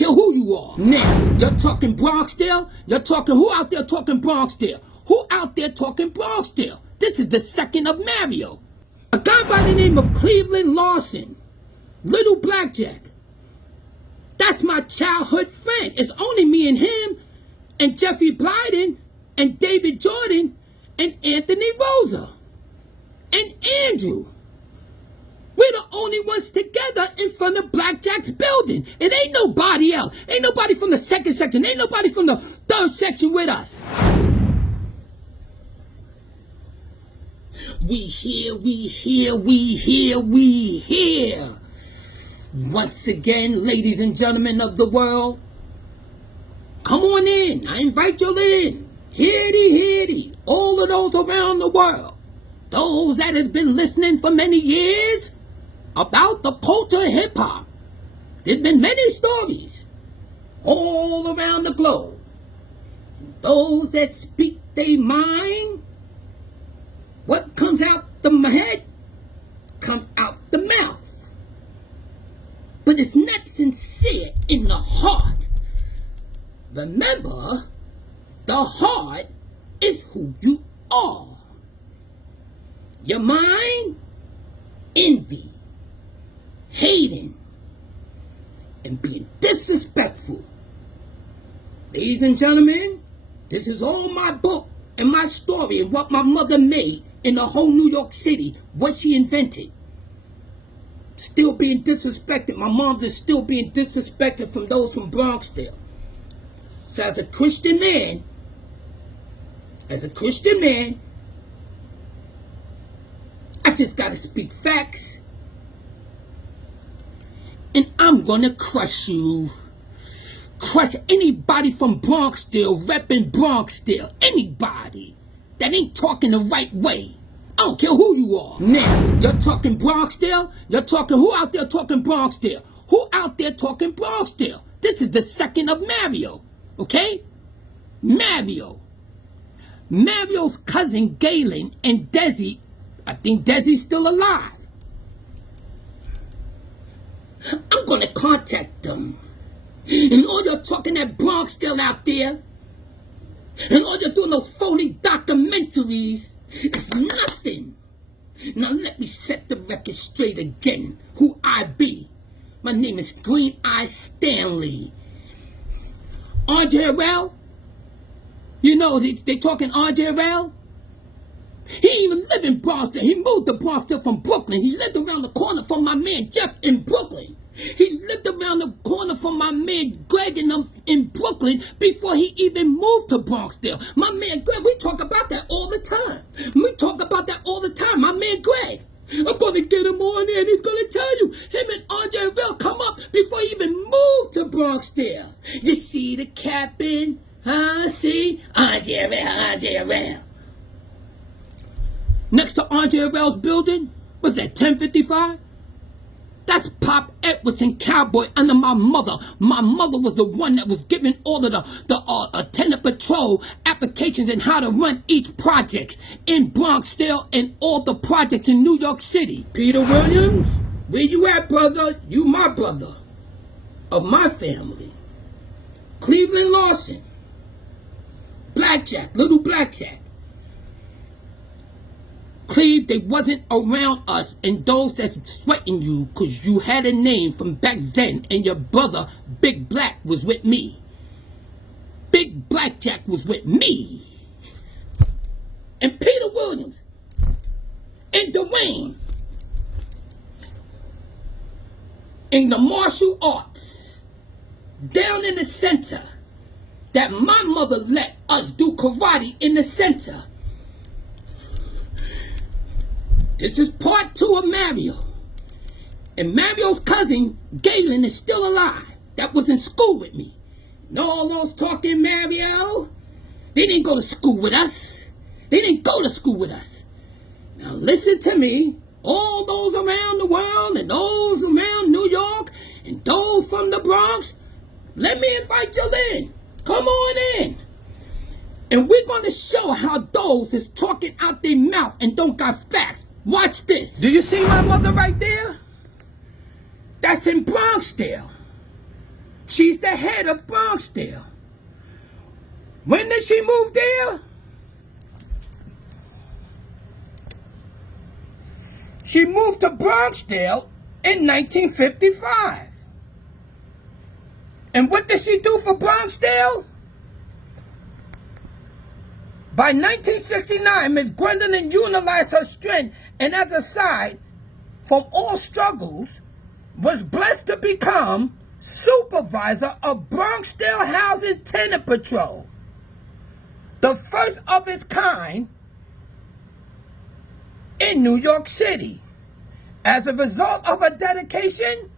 care who you are. Now, you're talking Bronxdale? You're talking, who out there talking Bronxdale? Who out there talking Bronxdale? This is the second of Mario. A guy by the name of Cleveland Lawson. Little Blackjack. That's my childhood friend. It's only me and him and Jeffrey Blyden and David Jordan and Anthony Rosa and Andrew. We're the only ones together in front of Blackjack's building. It ain't nobody else. Ain't nobody from the second section. Ain't nobody from the third section with us. We here, we here, we here, we here. Once again, ladies and gentlemen of the world, come on in. I invite you in. Hear all of those around the world. Those that has been listening for many years about the culture of hip-hop. There's been many stories all around the globe. Those that speak their mind, what comes out the head comes out the mouth. But it's not sincere in the heart. Remember, the heart is who you are. Your mind, envy, hating, and being disrespectful. Ladies and gentlemen, this is all my book and my story and what my mother made in the whole New York City, what she invented. Still being disrespected. My mom is still being disrespected from those from Bronxdale. So as a Christian man, I just gotta speak facts. And I'm gonna crush you. Crush anybody from Bronxdale, repping Bronxdale. Anybody that ain't talking the right way. I don't care who you are. Now, you're talking Bronxdale? You're talking, who out there talking Bronxdale? Who out there talking Bronxdale? This is the second of Mario. Okay? Mario. Mario's cousin Galen and Desi, I think Desi's still alive. I'm gonna contact them. And all you're talking that Bronxdale out there, and all you're doing those phony documentaries, it's nothing. Now let me set the record straight again. Who I be. My name is Green Eye Stanley. Harrell? You know, they talking Harrell? He even lived in Bronxdale. He moved to Bronxdale from Brooklyn. He lived around the corner from my man Jeff in Brooklyn. He lived around the corner from my man Greg and them in Brooklyn before he even moved to Bronxdale. My man Greg, we talk about that all the time. My man Greg. I'm going to get him on there and he's going to tell you. Him and Harrell come up before he even moved to Bronxdale. You see the cabin? See? Harrell. Next to Harrell's building, was that 1055? That's Pop Edwards and Cowboy under my mother. My mother was the one that was giving all of the Tenant Patrol applications and how to run each project in Bronxdale and all the projects in New York City. Peter Williams, where you at, brother? You my brother of my family. Cleveland Lawson. Blackjack, little Blackjack. Cleve, they wasn't around us and those that's sweating you because you had a name from back then and your brother, Big Black, was with me. Big Blackjack was with me. And Peter Williams and Dwayne in the martial arts down in the center that my mother let us do karate in the center. This is part 2 of Mario. And Mario's cousin, Galen, is still alive. That was in school with me. And all those talking Mario, they didn't go to school with us. They didn't go to school with us. Now listen to me. All those around the world and those around New York and those from the Bronx, let me invite you in. Come on in. And we're going to show how those is talking out their mouth and don't got facts. Watch this. Do you see my mother right there? That's in Bronxdale. She's the head of Bronxdale. When did she move there? She moved to Bronxdale in 1955. And what did she do for Bronxdale? By 1969, Ms. Gwendolyn utilized her strength and as a side from all struggles, was blessed to become supervisor of Bronxdale Housing Tenant Patrol, the first of its kind in New York City. As a result of her dedication,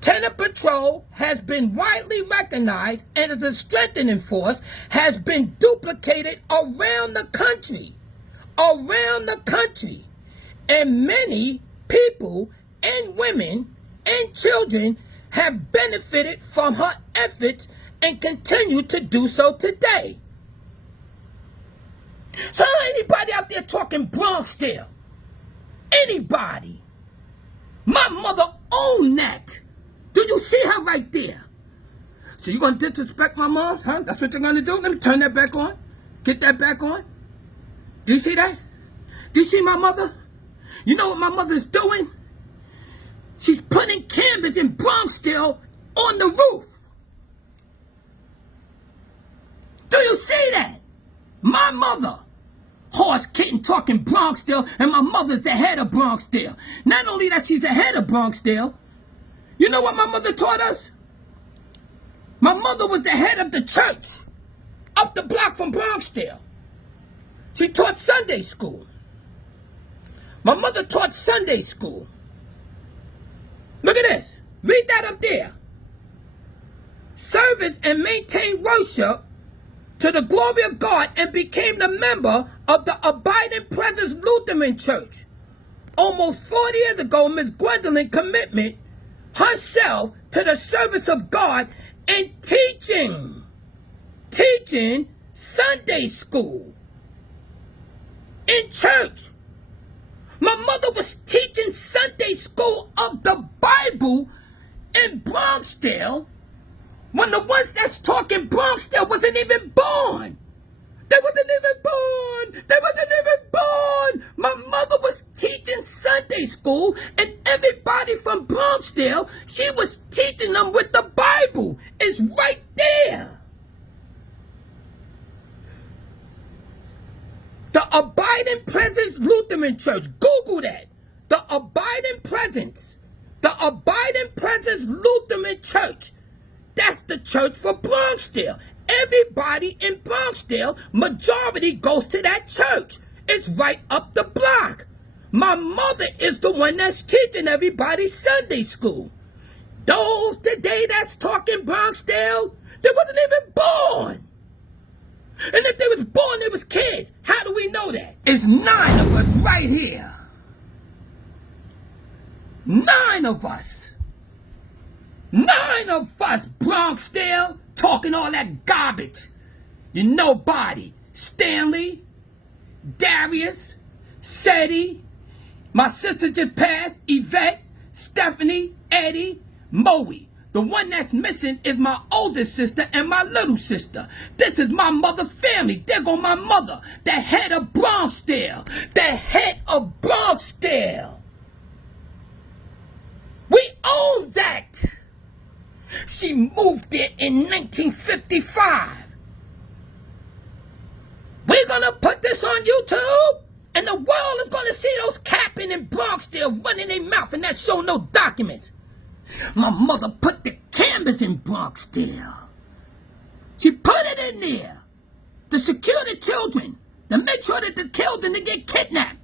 Tenant Patrol has been widely recognized and as a strengthening force has been duplicated around the country. And many people and women and children have benefited from her efforts and continue to do so today. So anybody out there talking Bronxdale? Anybody? My mother owned that. Do you see her right there? So you gonna disrespect my mom, huh? That's what you're gonna do? Let me turn that back on. Get that back on. Do you see that? Do you see my mother? You know what my mother's doing? She's putting cameras in Bronxdale on the roof. Do you see that? My mother. Horse kitten talking Bronxdale, and my mother's the head of Bronxdale. Not only that she's the head of Bronxdale, you know what my mother taught us? My mother was the head of the church up the block from Bronxdale. She taught Sunday school. My mother taught Sunday school. Look at this. Read that up there. Service and maintain worship to the glory of God and became the member of the Abiding Presence Lutheran Church. Almost 40 years ago, Ms. Gwendolyn committed herself to the service of God and teaching Sunday school in church. My mother was teaching Sunday school of the Bible in Bronxdale when the ones that's talking Bronxdale wasn't even born. They wasn't even born. My mother was teaching Sunday school, and everybody from Bronxdale, she was teaching them with the Bible. It's right there. The Abiding Presence Lutheran Church. Google that. The Abiding Presence Lutheran Church. That's the church for Bronxdale. Everybody in Bronxdale, majority goes to that church. It's right up the block. My mother is the one that's teaching everybody Sunday school. Those today that's talking Bronxdale, they wasn't even born. And if they was born, they was kids. How do we know that? It's 9 of us right here. 9 of us. 9 of us, Bronxdale, talking all that garbage. You nobody. Stanley, Darius, Seti, my sister just passed, Yvette, Stephanie, Eddie, Moe. The one that's missing is my oldest sister and my little sister. This is my mother's family. There go my mother, the head of Bronxdale. The head of Bronxdale. We own that. She moved there in 1955. We're gonna put this on YouTube, and the world is gonna see those capping in Bronxdale running their mouth and that show no documents. My mother put the cameras in Bronxdale. She put it in there to secure the children, to make sure that the children didn't get kidnapped.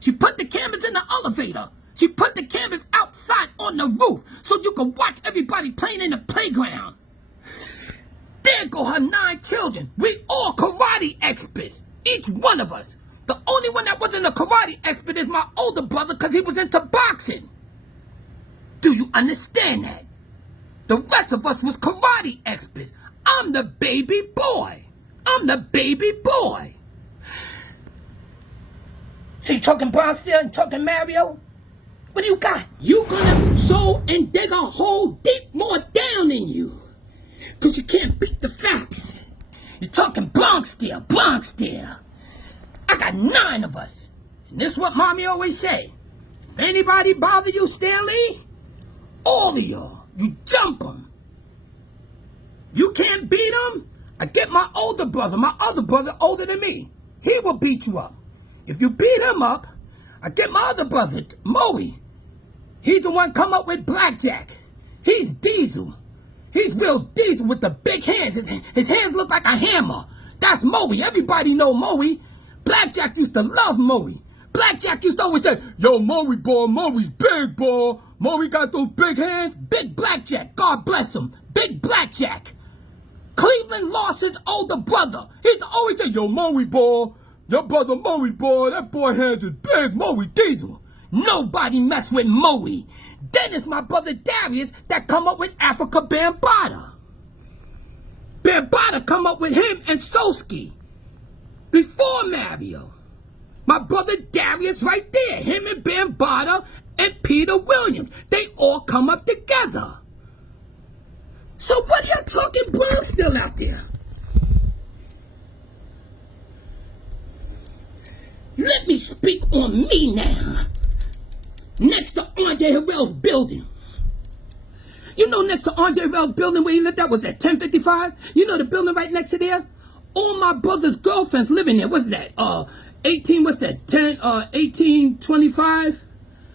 She put the cameras in the elevator. She put the cameras outside on the roof so you can watch everybody playing in the playground. There go her 9 children. We all karate experts, each one of us. The only one that wasn't a karate expert is my older brother because he was into boxing. Do you understand that? The rest of us was karate experts. I'm the baby boy. See, talking Bronxdale and talking Mario? What do you got? You gonna sow and dig a hole deep more down in you. Cause you can't beat the facts. You're talking Bronxdale, Bronxdale. I got 9 of us. And this is what mommy always say. If anybody bother you, Stanley, all of y'all, you jump them. You can't beat them, I get my older brother, my other brother older than me. He will beat you up. If you beat him up, I get my other brother, Moe. He's the one come up with blackjack. He's Diesel. He's real Diesel with the big hands. His hands look like a hammer. That's Moe. Everybody know Moe. Blackjack used to love Moe. Blackjack used to always say, yo, Moe boy, Moe's big boy. Moe got those big hands. Big Blackjack, God bless him. Big Blackjack. Cleveland Lawson's older brother. He used to always say, yo, Moe boy, your brother Moe boy, that boy hands is big, Moe Diesel. Nobody mess with Moe. Then it's my brother Darius that come up with Afrika Bambaataa. Bambaataa come up with him and Soski. Before Mario. My brother Darius right there. Him and Bambaataa and Peter Williams. They all come up together. So what are y'all talking Bronxdale out there? Let me speak on me now. Next to Andre Harrell's building. You know next to Andre Harrell's building where he lived at was that 1055? You know the building right next to there? All my brother's girlfriends live in there. What's that? 1825?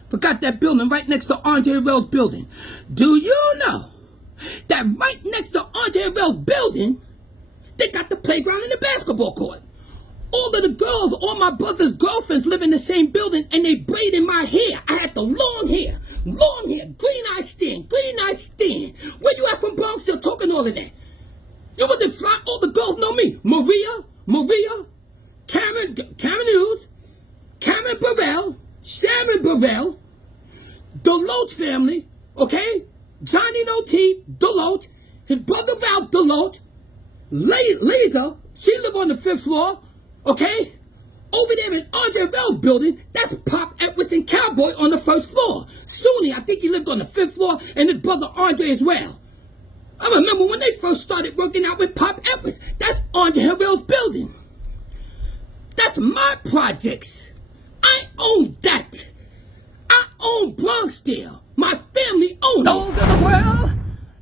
Forgot that building right next to Andre Harrell's building. Do you know that right next to Andre Harrell's building, they got the playground and the basketball court? All of the girls, all my brother's girlfriends live in the same building and they braided my hair. I had the long hair, green eye stand. Where you at from Bronx still talking all of that? You wasn't fly, all the girls know me. Maria, Karen Hughes, Karen Burrell, Sharon Burrell, Deloach family, okay? Johnny No T, Deloach, his brother Ralph Deloach, Lisa, she live on the 5th floor. Okay? Over there in Andre Harrell's building, that's Pop Edwards and Cowboy on the 1st floor. Sooney, I think he lived on the 5th floor, and his brother Andre as well. I remember when they first started working out with Pop Edwards. That's Andre Harrell's building. That's my projects. I own that. I own Bronxdale. My family owns it. Those of the world,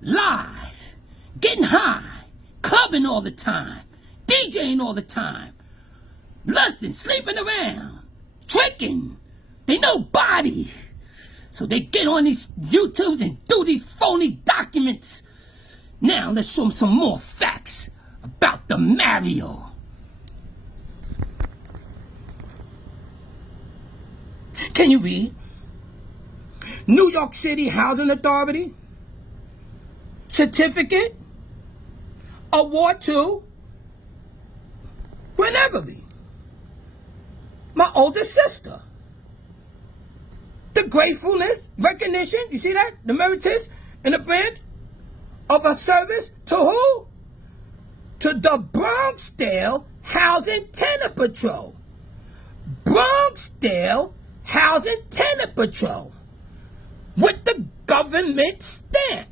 lies. Getting high. Clubbing all the time. DJing all the time. Lusting, sleeping around, tricking. They nobody. So they get on these YouTubes and do these phony documents. Now let's show them some more facts about the Mario. Can you read? New York City Housing Authority. Certificate. Award to Gwen Everly. My older sister. The gratefulness, recognition, you see that? The meritus and the branch of a service to who? To the Bronxdale Housing Tenant Patrol. Bronxdale Housing Tenant Patrol. With the government stamp.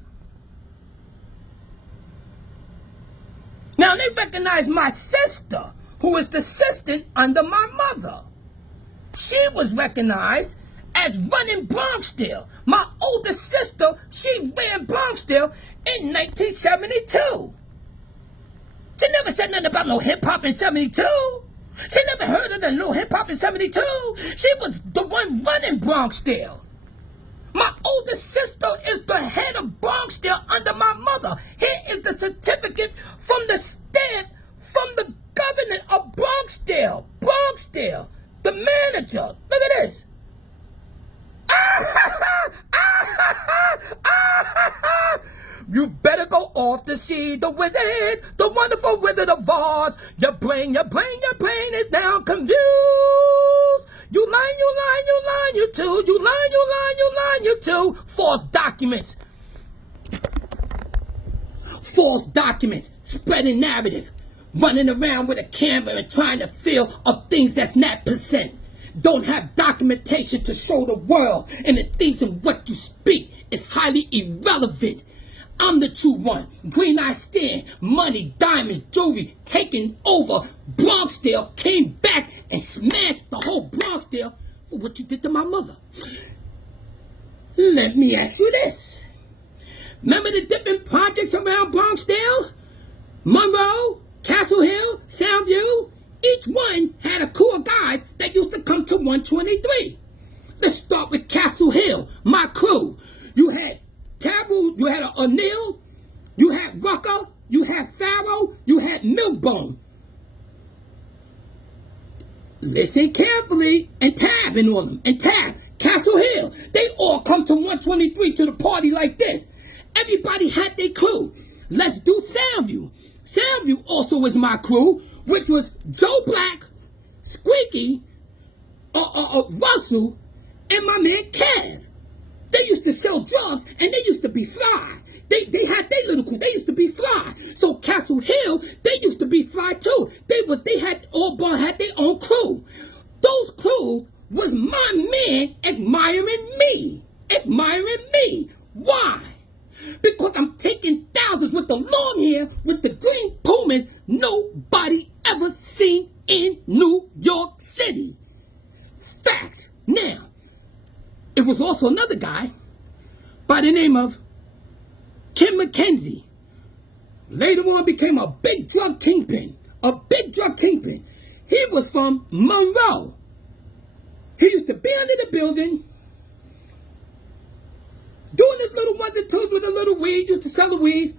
Now they recognize my sister, who is the assistant under my mother. She was recognized as running Bronxdale. My older sister, she ran Bronxdale in 1972. She never said nothing about no hip-hop in 72. She never heard of the no hip-hop in 72. She was the one running Bronxdale. My older sister is the head of Bronxdale under my mother. Here is the certificate from the stamp from the governor of Bronxdale. Bronxdale. The manager. Look at this. You better go off to see the wizard, the wonderful Wizard of Oz. Your brain is now confused. You lying, you too. You lying, you too. False documents. False documents. Spreading narrative. Running around with a camera and trying to fill of things that's not percent. don't have documentation to show the world, and the things in what you speak is highly irrelevant. I'm the true one. Green eye stand, money, diamonds, jewelry, taking over. Bronxdale came back and smashed the whole Bronxdale for what you did to my mother. Let me ask you this. Remember the different projects around Bronxdale? Monroe, Castle Hill, Soundview? Each one had a crew of guys that used to come to 123. Let's start with Castle Hill, my crew. You had Taboo, you had O'Neill, you had Rucker, you had Farrow, you had Milkbone. Listen carefully, and Tab and all them, and Tab, Castle Hill. They all come to 123 to the party like this. Everybody had their crew. Let's do Soundview. Soundview also was my crew, which was Joe Black, Squeaky, Russell, and my man Kev. They used to sell drugs, and they used to be fly. They had their little crew. They used to be fly. So Castle Hill, they used to be fly too. They had their own crew. Those crews was my man admiring me. Why? Because I'm taking thousands with the long hair, with the green Pumas nobody ever seen in New York City. Facts. Now, it was also another guy by the name of Kim McKenzie. Later on became a big drug kingpin. He was from Monroe. He used to be under the building, doing his little ones and twos with a little weed, used to sell the weed.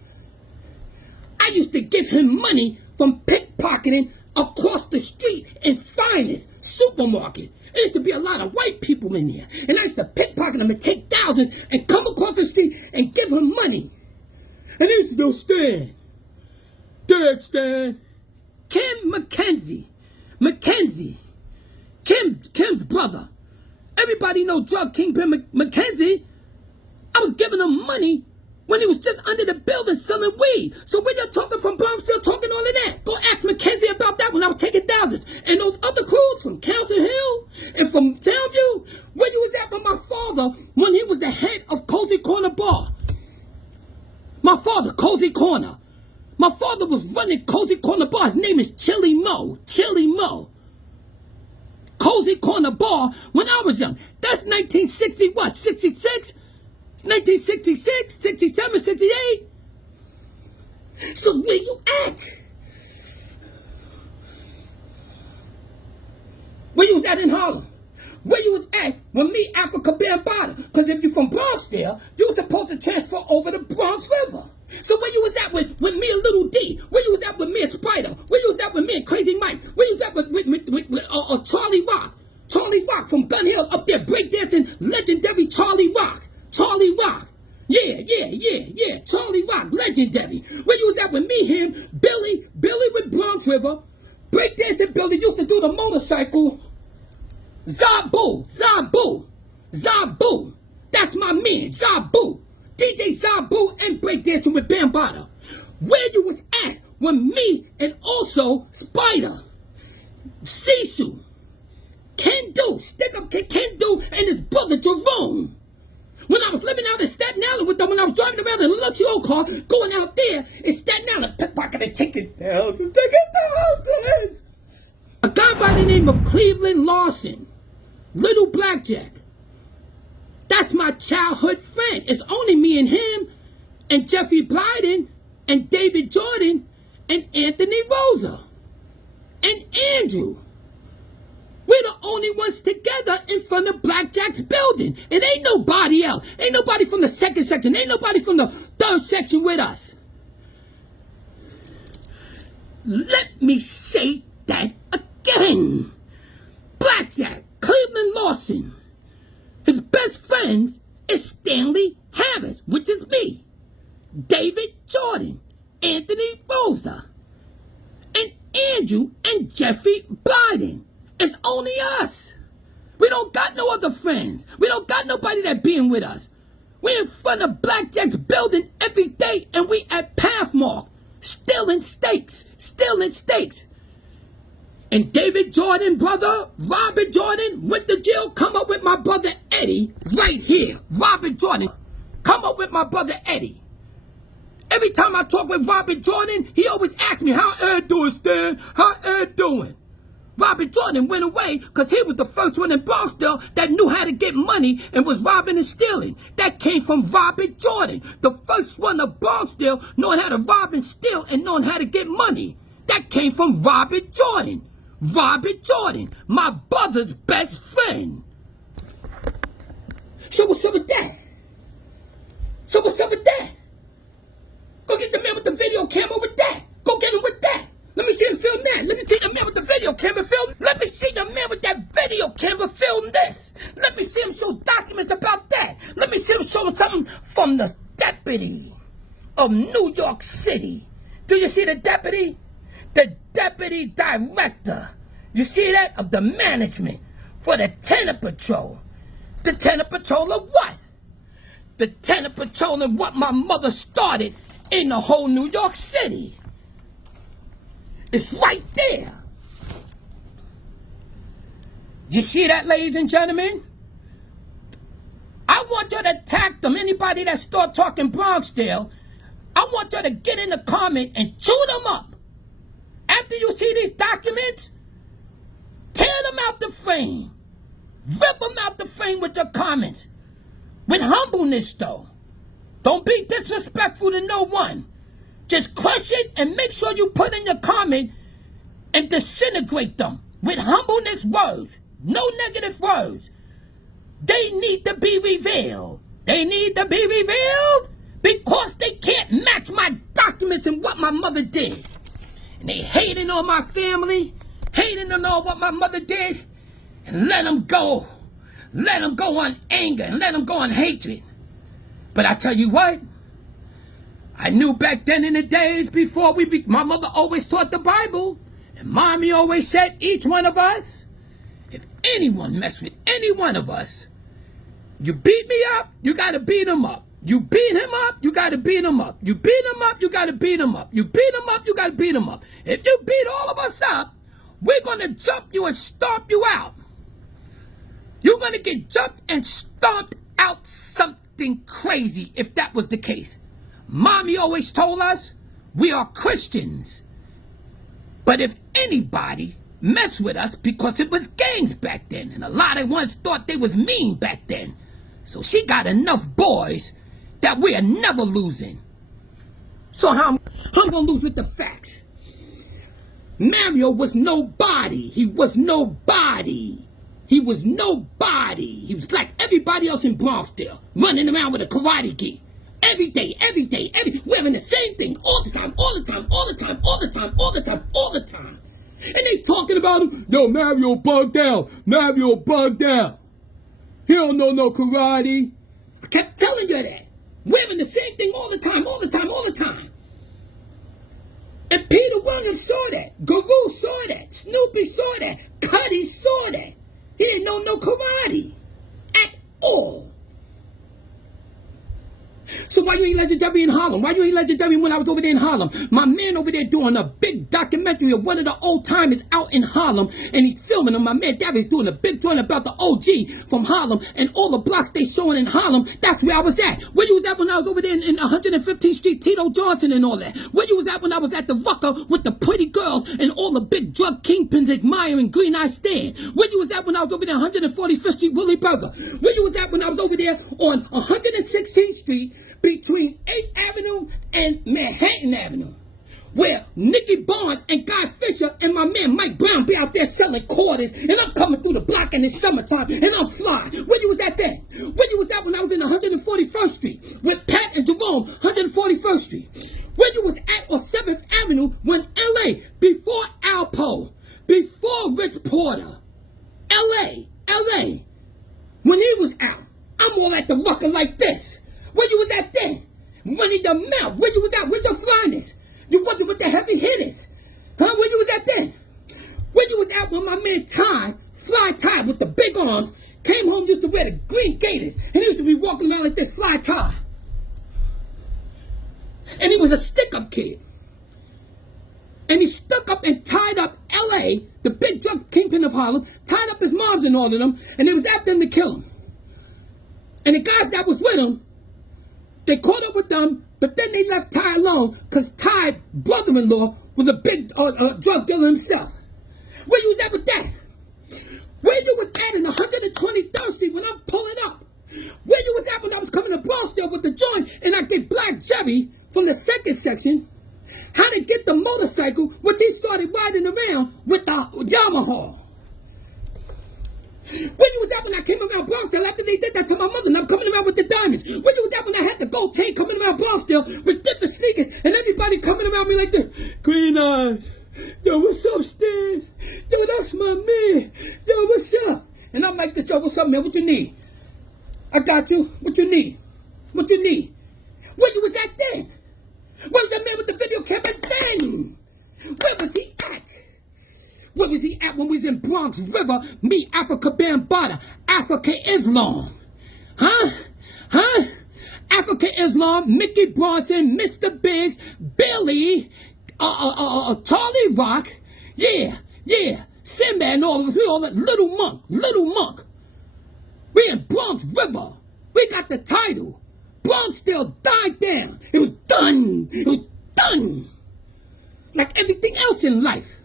I used to give him money from pickpocketing across the street in Finest supermarket. There used to be a lot of white people in there. And I used to pickpocket them and take thousands and come across the street and give him money. And he used to go, Stan. Dad, Stan. Kim McKenzie. Kim's brother. Everybody know drug kingpin McKenzie. I was giving him money when he was just under the building selling weed. So when you're talking from Bronxdale, talking all of that, go ask McKenzie about that when I was taking thousands. And those other crews from Castle Hill and from Soundview, where you was at with my father when he was the head of Cozy Corner Bar. My father, Cozy Corner. My father was running Cozy Corner Bar. His name is Chili Mo. Cozy Corner Bar when I was young. That's 1960 what? 66? 1966, 67, 68. So where you at? Where you was at in Harlem? Where you was at when me, Afrika Bambaataa? Because if you're from Bronxdale, you were supposed to transfer over the Bronx River. So where you was at with me and Little D? Where you was at with me and Spider? Where you was at with me and Crazy Mike? Where you was at with Charlie Rock? Charlie Rock from Gun Hill up there breakdancing, legendary Charlie Rock. Yeah, Charlie Rock, legendary. Where you was at with me, him, Billy with Bronx River, breakdancing Billy used to do the motorcycle. Zabu. That's my man, Zabu. DJ Zabu and breakdancing with Bambaataa. Where you was at when me and also Spider, Sisu, Stick Up Ken Do, and his brother Jerome. When I was living out in Staten Island with them, when I was driving around in a luxury old car, going out there in Staten Island, pickpocket and taking thousands. A guy by the name of Cleveland Lawson, Little Blackjack. That's my childhood friend. It's only me and him, and Jeffrey Blyden, and David Jordan, and Anthony Rosa, and Andrew. We're the only ones together in front of Blackjack's building. It ain't nobody else. Ain't nobody from the second section. Ain't nobody from the third section with us. Let me say that again. Blackjack, Cleveland Lawson. His best friends is Stanley Harris, which is me. David Jordan, Anthony Rosa, and Andrew and Jeffrey Blyden. It's only us. We don't got no other friends. We don't got nobody that being with us. We're in front of Blackjack's building every day, and we at Pathmark, stealing steaks. And David Jordan, brother, Robert Jordan, went to jail. Come up with my brother Eddie right here. Robert Jordan, come up with my brother Eddie. Every time I talk with Robert Jordan, he always asks me, how Ed doing, Stan? How Ed doing? Robert Jordan went away because he was the first one in Bronxdale that knew how to get money and was robbing and stealing. That came from Robert Jordan, the first one of Bronxdale knowing how to rob and steal and knowing how to get money. That came from Robert Jordan. Robert Jordan, my brother's best friend. So what's up with that? So what's up with that? Go get the man with the video camera with that. Go get him with that. Let me see him film that. Let me see the man with the video camera film. Let me see the man with that video camera film this. Let me see him show documents about that. Let me see him show something from the deputy of New York City. Do you see the deputy? The deputy director. You see that? Of the management for the Tenant Patrol. The Tenant Patrol of what? The Tenant Patrol of what my mother started in the whole New York City. It's right there. You see that, ladies and gentlemen? I want you to attack them. Anybody that start talking Bronxdale, I want you to get in the comment and chew them up. After you see these documents, tear them out the frame. Rip them out the frame with your comments. With humbleness, though. Don't be disrespectful to no one. Just crush it and make sure you put in your comment and disintegrate them with humbleness words. No negative words. They need to be revealed. They need to be revealed because they can't match my documents and what my mother did. And they hating on my family, hating on all what my mother did, and let them go. Let them go on anger and let them go on hatred. But I tell you what, I knew back then in the days before my mother always taught the Bible, and mommy always said, each one of us, if anyone mess with any one of us, you beat me up, you got to beat him up. You beat him up, you got to beat him up. You beat him up, you got to beat him up. You beat him up, you got to beat him up. If you beat all of us up, we're going to jump you and stomp you out. You're going to get jumped and stomped out something crazy if that was the case. Mommy always told us we are Christians. But if anybody mess with us, because it was gangs back then, and a lot of ones thought they was mean back then. So she got enough boys that we are never losing. So how I'm going to lose with the facts. Mario was nobody. He was nobody. He was nobody. He was like everybody else in Bronxdale, running around with a karate gi. Every day, wearing the same thing all the time, all the time, all the time, all the time, all the time, all the time. And they talking about him. Yo, Mario bugged out. Mario bugged out. He don't know no karate. I kept telling you that. Wearing the same thing all the time, all the time, all the time. And Peter Williams saw that. Guru saw that. Snoopy saw that. Cuddy saw that. He didn't know no karate at all. So why you ain't legendary in Harlem? Why you ain't legendary when I was over there in Harlem? My man over there doing a big documentary of one of the old timers out in Harlem, and he's filming them. My man David's doing a big joint about the OG from Harlem and all the blocks they showing in Harlem. That's where I was at. Where you was at when I was over there in 115th Street, Tito Johnson and all that? Where you was at when I was at the Rucker with the pretty girls and all the big drug kingpins admiring Green Eye Stand? Where you was at when I was over there 145th Street, Willie Burger? Where you was at when I was over there on 116th Street between 8th Avenue and Manhattan Avenue, where Nicky Barnes and Guy Fisher and my man Mike Brown be out there selling quarters, and I'm coming through the block in the summertime, and I'm fly. Where you was at then? Where you was at when I was in 141st Street with Pat and Jerome, 141st Street? Where you was at on 7th Avenue when LA, before Alpo, before Rich Porter, LA, when he was out, I'm all at the Rucker like this. Where you was at then? Money the mouth. Where you was at? Where's your flyness? You wasn't with the heavy hitters. Huh? Where you was at then? Where you was at when my man Ty, Fly Ty with the big arms, came home, used to wear the green gaiters, and he used to be walking around like this, Fly Ty. And he was a stick-up kid. And he stuck up and tied up L.A., the big drug kingpin of Harlem, tied up his moms and all of them, and they was after him to kill him. And the guys that was with him, they caught up with them, but then they left Ty alone because Ty's brother-in-law was a big drug dealer himself. Where you was at with that? Where you was at in 123rd Street when I'm pulling up? Where you was at when I was coming to Bronxdale with the joint and I get Black Jerry from the second section how to get the motorcycle, which he started riding around with the Yamaha? Where you was at when I came around Bronxdale after they did that to my mother and I'm coming around with the diamonds? Where you was at when I had the gold chain coming around Bronxdale with different sneakers and everybody coming around me like this? Green eyes. Yo, what's up, Stan? Yo, that's my man. Yo, what's up? And I'm like this, yo, what's up, man? What you need? I got you. What you need? What you need? Where you was at then? Where was that man with the video camera then? Where was he at? Where was he at when we was in Bronx River, meet Afrika Bambaataa, Afrika Islam? Huh? Afrika Islam, Mickey Bronson, Mr. Biggs, Billy, Charlie Rock, yeah, Simba and all of us, we all that Little Monk. We in Bronx River. We got the title. Bronxdale died down. It was done. Like everything else in life.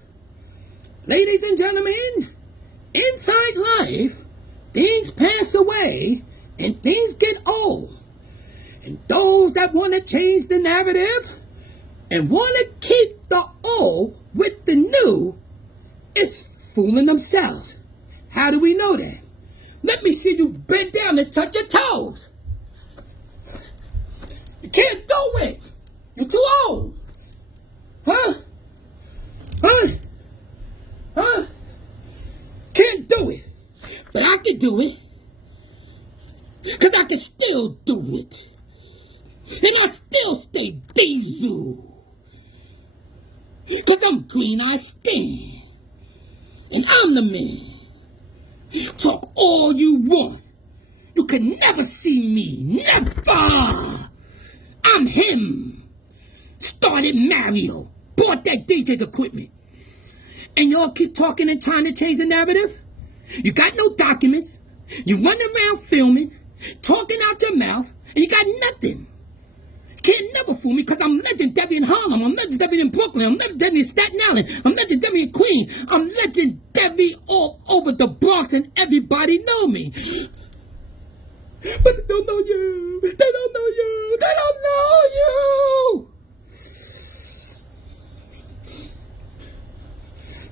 Ladies and gentlemen, inside life, things pass away and things get old. And those that want to change the narrative and want to keep the old with the new is fooling themselves. How do we know that? Let me see you bend down and touch your toes. You can't do it. You're too old. Huh? Can't do it. But I can do it. Because I can still do it. And I still stay diesel. Because I'm green-eyed Stan. And I'm the man. Talk all you want. You can never see me. Never. I'm him. Started Mario. Bought that DJ's equipment. And y'all keep talking and trying to change the narrative? You got no documents. You run around filming, talking out your mouth, and you got nothing. Can't never fool me because I'm legendary in Harlem. I'm legendary in Brooklyn. I'm legendary in Staten Island. I'm legendary in Queens. I'm legendary all over the Bronx and everybody know me. But they don't know you. They don't know you. They don't know you.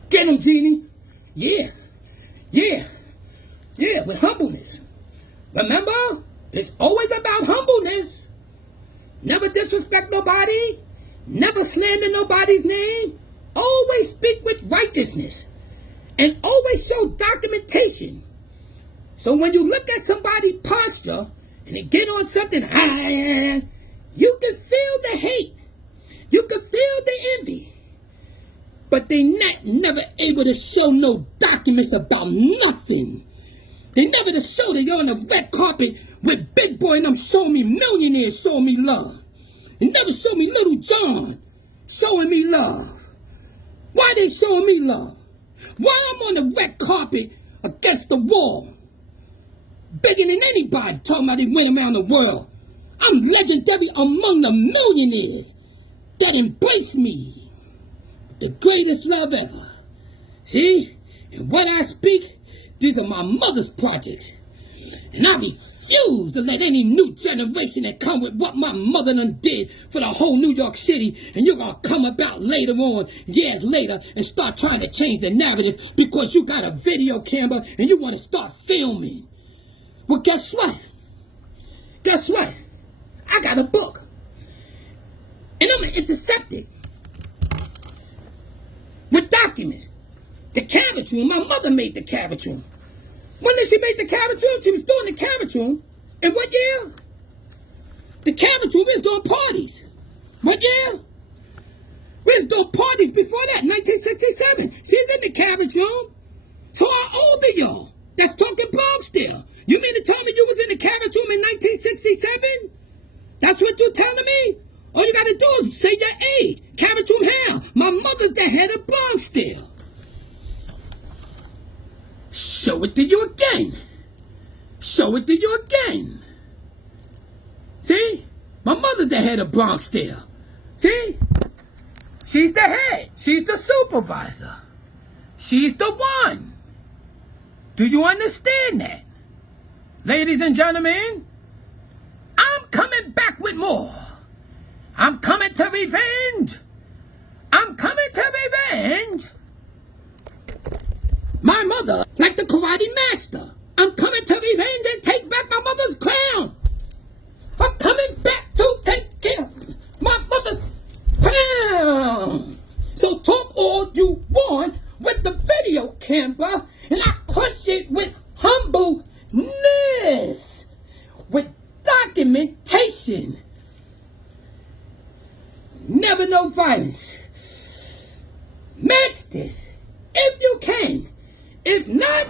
Get him, Genie. Yeah, with humbleness. Remember, it's always about humbleness. Never disrespect nobody. Never slander nobody's name. Always speak with righteousness. And always show documentation. So when you look at somebody's posture and they get on something high, you can feel the hate. You can feel the envy. But they never able to show no documents about nothing. They never to show that you're on the red carpet with Big Boy and them showing me millionaires showing me love. They never show me Little John showing me love. Why they showing me love? Why I'm on the red carpet against the wall? Bigger than anybody talking about they went around the world. I'm legendary among the millionaires that embrace me. The greatest love ever. See? And what I speak, these are my mother's projects. And I refuse to let any new generation that come with what my mother done did for the whole New York City. And you're going to come about later on, years later, and start trying to change the narrative because you got a video camera and you want to start filming. Well, guess what? I got a book. And I'm going to intercept it. With documents. The carriage room. My mother made the carriage room. When did she make the carriage room? She was doing the carriage room. In what year? The carriage room, we was doing parties. What year? We was doing parties before that, 1967. She's in the carriage room. So how old are y'all? That's talking Bronxdale. You mean to tell me you was in the carriage room in 1967? That's what you're telling me? All you gotta do is say your age. Carriage room hell. My mother's the head of Bronxdale. show it to you again. Show it to you again. See? My mother's the head of Bronxdale. See? She's the head. She's the supervisor. She's the one. Do you understand that? Ladies and gentlemen, I'm coming back with more. I'm coming to revenge. I'm coming to revenge. My mother, like the karate master. I'm coming to revenge and take back my mother's crown. I'm coming back to take care of my mother's crown. So talk all you want with the video camera, and I crush it with humbleness, with documentation. Never no violence. Match this if you can. If not,